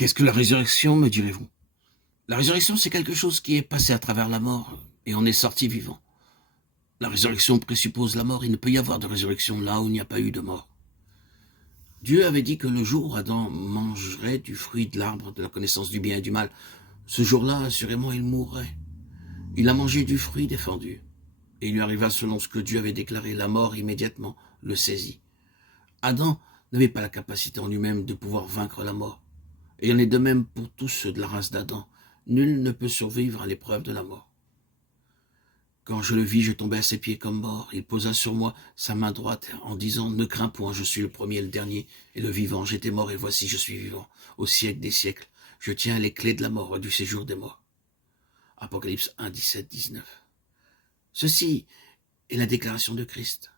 Qu'est-ce que la résurrection, me direz-vous? La résurrection, c'est quelque chose qui est passé à travers la mort et on est sorti vivant. La résurrection présuppose la mort. Il ne peut y avoir de résurrection là où il n'y a pas eu de mort. Dieu avait dit que le jour où Adam mangerait du fruit de l'arbre de la connaissance du bien et du mal, ce jour-là, assurément, il mourrait. Il a mangé du fruit défendu. Et il lui arriva selon ce que Dieu avait déclaré. La mort immédiatement le saisit. Adam n'avait pas la capacité en lui-même de pouvoir vaincre la mort. Et il en est de même pour tous ceux de la race d'Adam. Nul ne peut survivre à l'épreuve de la mort. Quand je le vis, je tombai à ses pieds comme mort. Il posa sur moi sa main droite en disant « Ne crains point, je suis le premier et le dernier et le vivant. J'étais mort et voici je suis vivant. Au siècle des siècles, je tiens les clés de la mort et du séjour des morts. » Apocalypse 1, 17, 19. Ceci est la déclaration de Christ.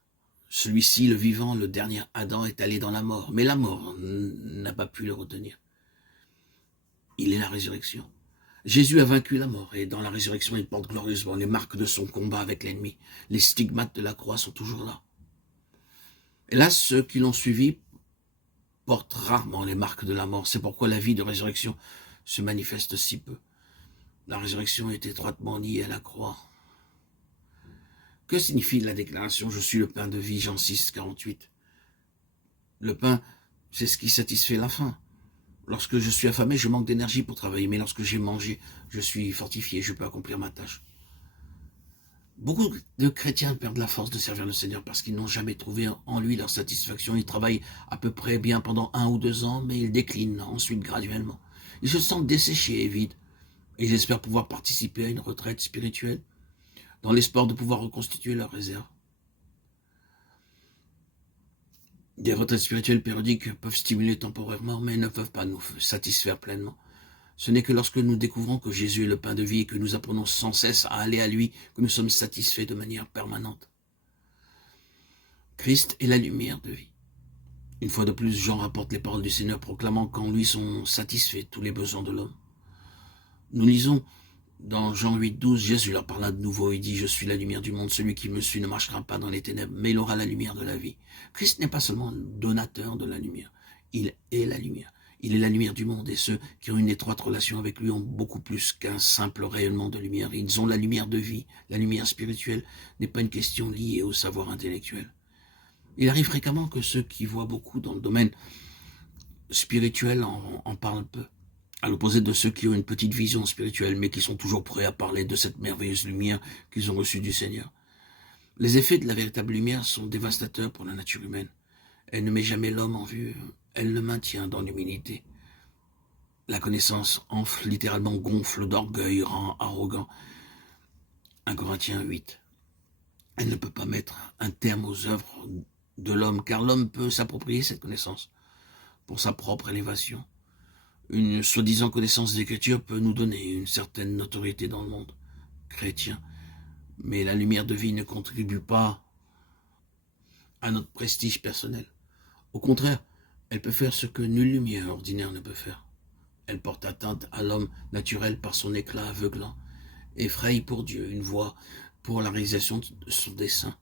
Celui-ci, le vivant, le dernier Adam, est allé dans la mort. Mais la mort n'a pas pu le retenir. Il est la résurrection. Jésus a vaincu la mort et dans la résurrection, il porte glorieusement les marques de son combat avec l'ennemi. Les stigmates de la croix sont toujours là. Et là, ceux qui l'ont suivi portent rarement les marques de la mort. C'est pourquoi la vie de résurrection se manifeste si peu. La résurrection est étroitement liée à la croix. Que signifie la déclaration « Je suis le pain de vie » Jean 6, 48. Le pain, c'est ce qui satisfait la faim. Lorsque je suis affamé, je manque d'énergie pour travailler, mais lorsque j'ai mangé, je suis fortifié, je peux accomplir ma tâche. Beaucoup de chrétiens perdent la force de servir le Seigneur parce qu'ils n'ont jamais trouvé en lui leur satisfaction. Ils travaillent à peu près bien pendant 1 ou 2 ans, mais ils déclinent ensuite graduellement. Ils se sentent desséchés et vides. Et ils espèrent pouvoir participer à une retraite spirituelle dans l'espoir de pouvoir reconstituer leurs réserves. Des retraites spirituelles périodiques peuvent stimuler temporairement, mais ne peuvent pas nous satisfaire pleinement. Ce n'est que lorsque nous découvrons que Jésus est le pain de vie et que nous apprenons sans cesse à aller à lui que nous sommes satisfaits de manière permanente. Christ est la lumière de vie. Une fois de plus, Jean rapporte les paroles du Seigneur proclamant qu'en lui sont satisfaits tous les besoins de l'homme. Nous lisons dans Jean 8, 12, Jésus leur parla de nouveau et dit « Je suis la lumière du monde, celui qui me suit ne marchera pas dans les ténèbres, mais il aura la lumière de la vie. » Christ n'est pas seulement un donateur de la lumière, il est la lumière. Il est la lumière du monde et ceux qui ont une étroite relation avec lui ont beaucoup plus qu'un simple rayonnement de lumière. Ils ont la lumière de vie. La lumière spirituelle n'est pas une question liée au savoir intellectuel. Il arrive fréquemment que ceux qui voient beaucoup dans le domaine spirituel en parlent peu, à l'opposé de ceux qui ont une petite vision spirituelle, mais qui sont toujours prêts à parler de cette merveilleuse lumière qu'ils ont reçue du Seigneur. Les effets de la véritable lumière sont dévastateurs pour la nature humaine. Elle ne met jamais l'homme en vue, elle le maintient dans l'humilité. La connaissance enfle, littéralement gonfle d'orgueil, rend arrogant. 1 Corinthiens 8. Elle ne peut pas mettre un terme aux œuvres de l'homme, car l'homme peut s'approprier cette connaissance pour sa propre élévation. Une soi-disant connaissance des Écritures peut nous donner une certaine notoriété dans le monde chrétien, mais la lumière de vie ne contribue pas à notre prestige personnel. Au contraire, elle peut faire ce que nulle lumière ordinaire ne peut faire. Elle porte atteinte à l'homme naturel par son éclat aveuglant, effraie pour Dieu une voie pour la réalisation de son dessein.